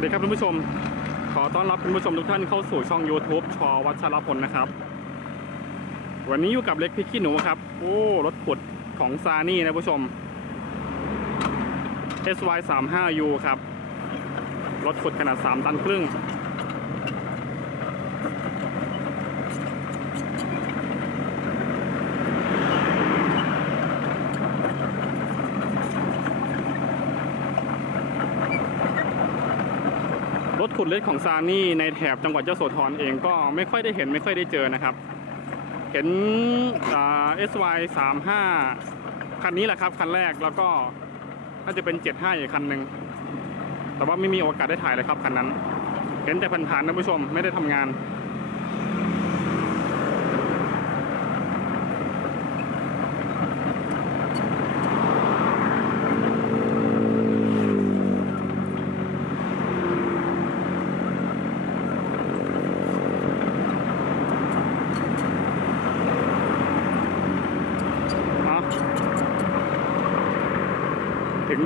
วัสดีครับท่านผู้ชม ขอต้อนรับท่านผู้ชมทุกท่านเข้าสู่ช่อง YouTube ชอวัชรพลนะครับ วันนี้อยู่กับเล็กพิกขี้หนูครับ โอ้รถขุดของซานี่นะผู้ชม SY 3 5 U ครับ รถขุดขนาด 3 ตันครึ่ง ขุดเล็กของซานี่ในแถบจังหวัดยโสธรเองก็ไม่ค่อยได้เห็นไม่ค่อยได้เจอนะครับ เห็นเอ่า SY 3 5คันนี้แหละครับคันแรกแล้วก็น่าจะเป็นเจ็ดห้าอีกคันหนึ่งแต่ว่าไม่มีโอกาสได้ถ่ายเลยครับคันนั้น เห็นแต่ผ่านๆนะผู้ชมไม่ได้ทำงาน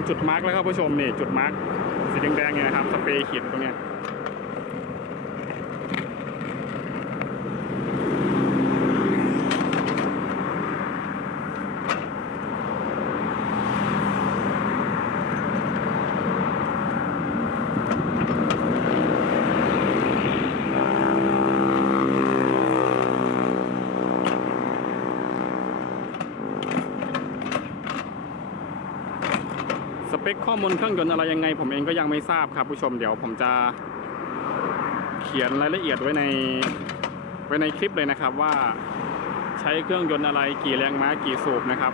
จุดมาร์กแล้วครับผู้ชมนี่จุดมาร์กสีแดงๆเนี่ยครับสเปรย์ขีดตรงเนี้ย สเปคข้อมูลเครื่องยนต์อะไรยังไง ผมเองก็ยังไม่ทราบครับผู้ชมเดี๋ยวผมจะเขียนรายละเอียดไว้ในไว้ในคลิปเลยนะครับว่าใช้เครื่องยนต์อะไรกี่แรงม้ากี่สูบนะครับ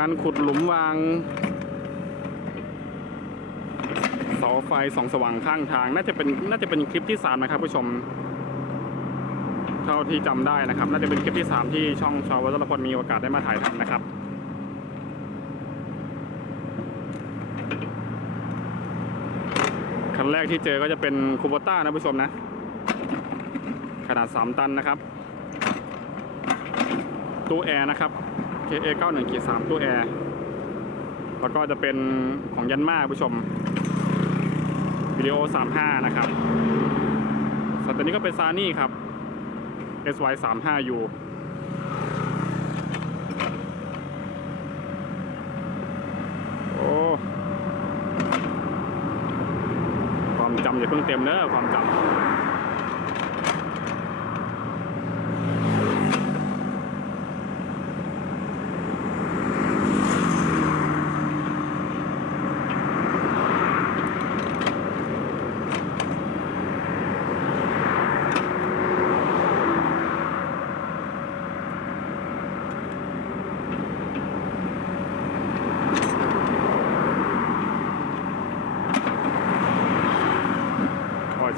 านขุดหลุมวางเสาไฟสองสว่างข้างทาง น่าจะเป็นน่าจะเป็นคลิปที่สามนะครับผู้ชม เท่าที่จำได้นะครับ น่าจะเป็นคลิปที่สามที่ช่องชาววัชรพลมีโอกาสได้มาถ่ายทำนะครับคันแรกที่เจอก็จะเป็นคูโบต้านะผู้ชมนะ ขนาด3ตันนะครับ ตู้แอร์นะครับ KA 91ขีด3ตู้แอร์ แล้วก็จะเป็นของยันมาผู้ชมวิดีโอ 35 นะครับส่วนตัวนี้ก็เป็นซานี่ครับ SY 35 U โอ้ ความจำอย่าเพิ่งเต็มเนอะความจำ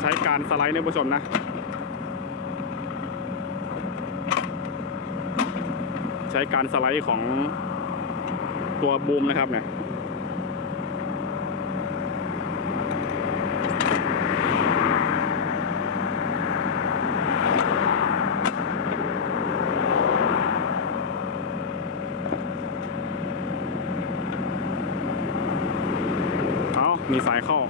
ใช้การสไลด์นะผู้ชมนะ ใช้การสไลด์ของตัวบูมนะครับเนี่ยเอามีสายเข้า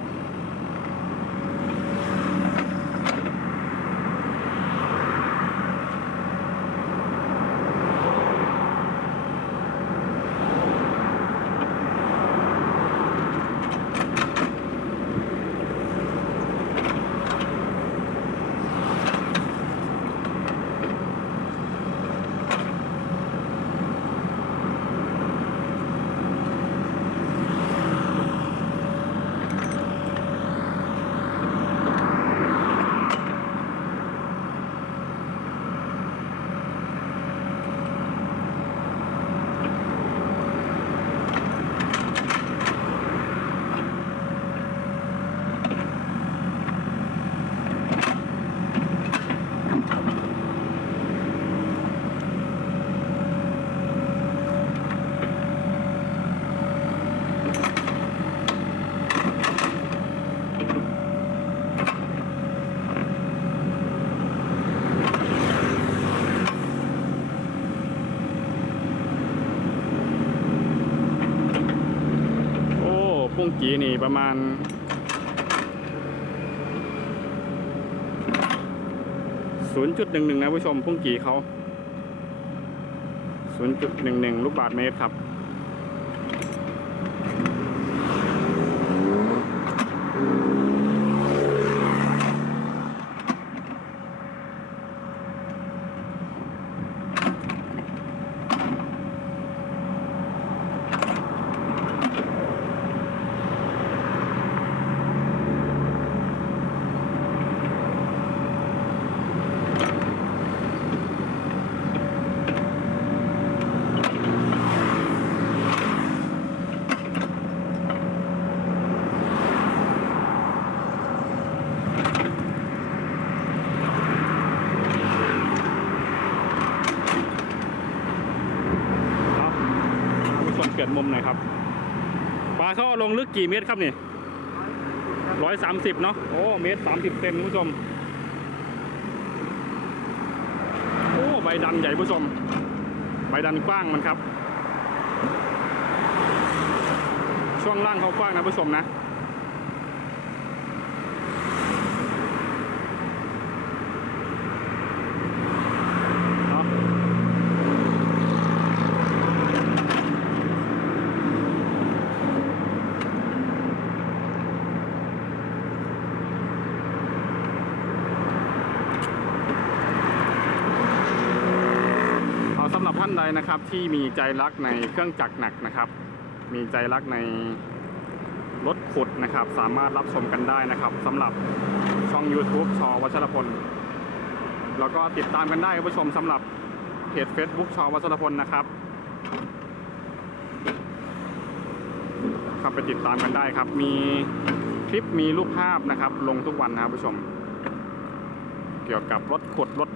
อ พุ่ง กี้นี่ประมาณศูนย์จุดหนึ่งหนึ่งนะผู้ชมพุ่งกี่เขาศูนย์จุดหนึ่งหนึ่งลูกบาทเมตรครับ เปลี่ยนมุมหน่อยครับปลาเขาเอาลงลึกกี่เมตรครับนี่ร้อยสามสิบเนาะโอ้เมตรสามสิบเซนคุณผู้ชมโอ้ใบดันใหญ่ผู้ชม ใบดันกว้างมันครับ ช่วงล่างเขากว้างนะผู้ชมนะ สำหรับท่านใดนะครับที่มีใจรักในเครื่องจักรหนักนะครับ มีใจรักในรถขุดนะครับ สามารถรับชมกันได้นะครับสำหรับช่อง YouTube ชอวัชรพล แล้วก็ติดตามกันได้คุณผู้ชมสำหรับเพจ Facebook ชอวัชรพลนะครับครับไปติดตามกันได้ครับ มีคลิปมีรูปภาพนะครับ ลงทุกวันนะครับผู้ชม เกี่ยวกับรถขุดรถ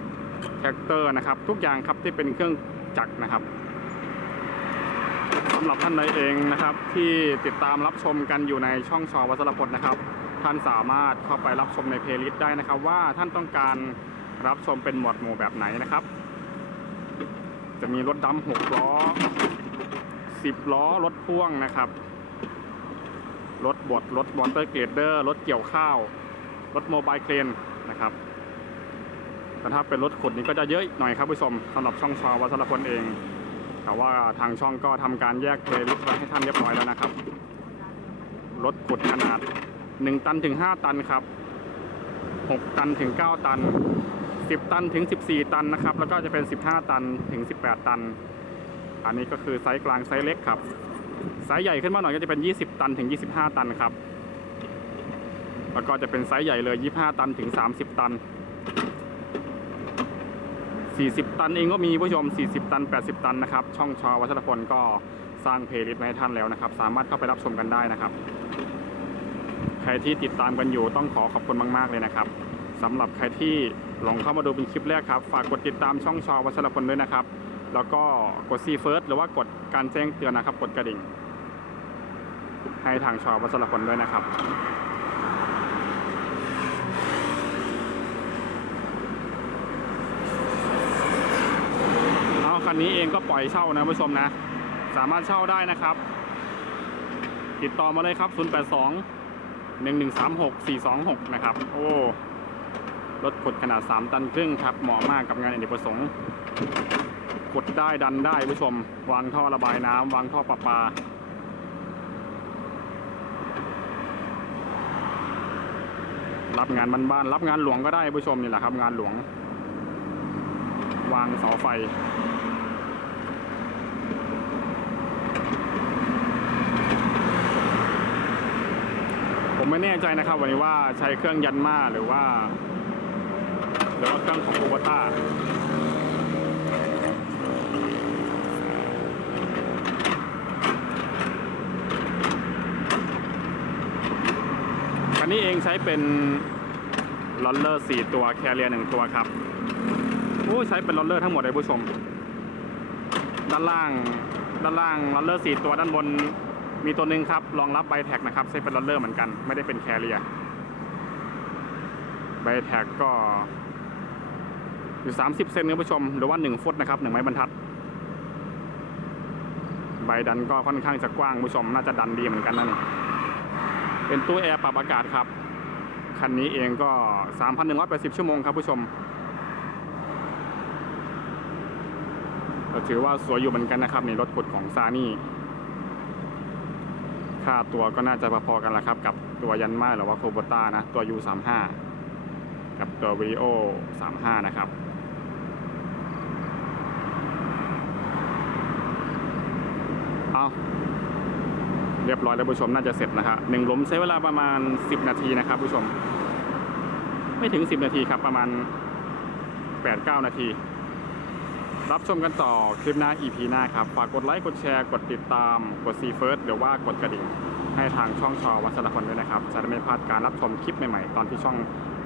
แท็กเตอร์นะครับ ทุกอย่างครับที่เป็นเครื่องจักรนะครับสำหรับท่านใดเองนะครับ ที่ติดตามรับชมกันอยู่ในช่องชอวัสรพลนะครับ ท่านสามารถเข้าไปรับชมในเพลย์ลิสต์ได้นะครับ ว่าท่านต้องการรับชมเป็นหมวดหมู่แบบไหนนะครับ จะมีรถดำหกล้อสิบล้อรถพ่วงนะครับรถบดรถวอเตอร์เกรดเดอร์รถเกี่ยวข้าว รถโมบายเครนนะครับ แต่ถ้าเป็นรถขุดนี่ก็จะเยอะหน่อยครับผู้ชมสำหรับช่องชอวัชรพลเอง แต่ว่าทางช่องก็ทำการแยกเพลย์ลิสต์ไว้ให้ท่านเรียบร้อยแล้วนะครับ รถขุดขนาด 1 ตันถึง 5 ตันครับ 6 ตันถึง 9 ตัน 10 ตันถึง 14 ตันนะครับ แล้วก็จะเป็น 15 ตันถึง 18 ตัน อันนี้ก็คือไซส์กลางไซส์เล็กครับ ไซส์ใหญ่ขึ้นมาหน่อยก็จะเป็น 20 ตันถึง 25 ตันครับ แล้วก็จะเป็นไซส์ใหญ่เลย 25 ตันถึง 30 ตัน 40 ตันเองก็มีผู้ชม 40 ตัน 80 ตันนะครับ ช่องชอวัชรพลก็สร้างเพลย์ลิสต์ไว้ให้ท่านแล้วนะครับ สามารถเข้าไปรับชมกันได้นะครับ ใครที่ติดตามกันอยู่ต้องขอขอบคุณมาก ๆ เลยนะครับสำหรับใครที่ลองเข้ามาดูเป็นคลิปแรกครับ ฝากกดติดตามช่องชอวัชรพลด้วยนะครับ แล้วก็กดซีเฟิร์สหรือว่ากดการแจ้งเตือนนะครับ กดกระดิ่ง ให้ทางชอวัชรพลด้วยนะครับ เอา คันนี้เองก็ปล่อยเช่านะผู้ชมนะ สามารถเช่าได้นะครับ ติดต่อมาเลยครับ 082 1136 426 นะครับ โอ้รถขุดขนาด 3 ตันครึ่งครับ เหมาะมากกับงานอเนกประสงค์ขุดได้ดันได้ผู้ชม วางท่อระบายน้ำวางท่อประปารับงานบ้านๆรับงานหลวงก็ได้ผู้ชมนี่แหละครับ งานหลวง วางเสาไฟ ผมไม่แน่ใจนะครับ วันนี้ว่าใช้เครื่องยันมาหรือว่า หรือว่าเครื่องของโคบต้าคันนี้เองใช้เป็นลอนเลอร์4ตัวแคเรียหนึ่งตัวครับโอ้ใช้เป็นลอนเลอร์ทั้งหมดเลยผู้ชม ด้านล่าง ด้านล่างลอนเลอร์สี่ตัวด้านบน มีตัวหนึ่งครับรองรับไบแท็กนะครับใช้เป็นลอนเลอร์เหมือนกัน ไม่ได้เป็นแคเรียไบแท็กก็อยู่ 30 เซนครับผู้ชม หรือว่า 1 ฟุตนะครับ1ไม้บรรทัด ใบดันก็ค่อนข้างจะกว้างผู้ชม น่าจะดันดีเหมือนกันนะนี่เป็นตู้แอร์ปรับอากาศครับ คันนี้เองก็ 3,180 ชั่วโมงครับผู้ชมถือว่าสวยอยู่เหมือนกันนะครับในรถขุดของซานี่ ค่าตัวก็น่าจะพอๆกันละครับ กับตัวยันมาหรือว่าโคโบต้านะ ตัว U35 กับตัว v ีโอ35 นะครับ เอาเรียบร้อยแล้วผู้ชมน่าจะเสร็จนะครับหนึ่งล้มใช้เวลาประมาณ 10 นาทีนะครับผู้ชม ไม่ถึง 10 นาทีครับประมาณ 8-9 นาที รับชมกันต่อคลิปหน้า EP หน้าครับ ฝากกดไลค์ กดแชร์ กดติดตาม กดซีเฟิร์สหรือว่ากดกระดิ่ง ให้ทางช่องชอวัชรพลด้วยนะครับ จะได้ไม่พลาดการรับชมคลิปใหม่ๆ ตอนที่ช่อง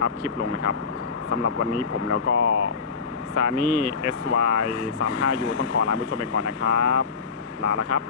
อัพคลิปลงนะครับสำหรับวันนี้ผมแล้วก็ซานี่ SY 35U ต้องขอลาผู้ชมไปก่อนนะครับ ลาแล้วครับ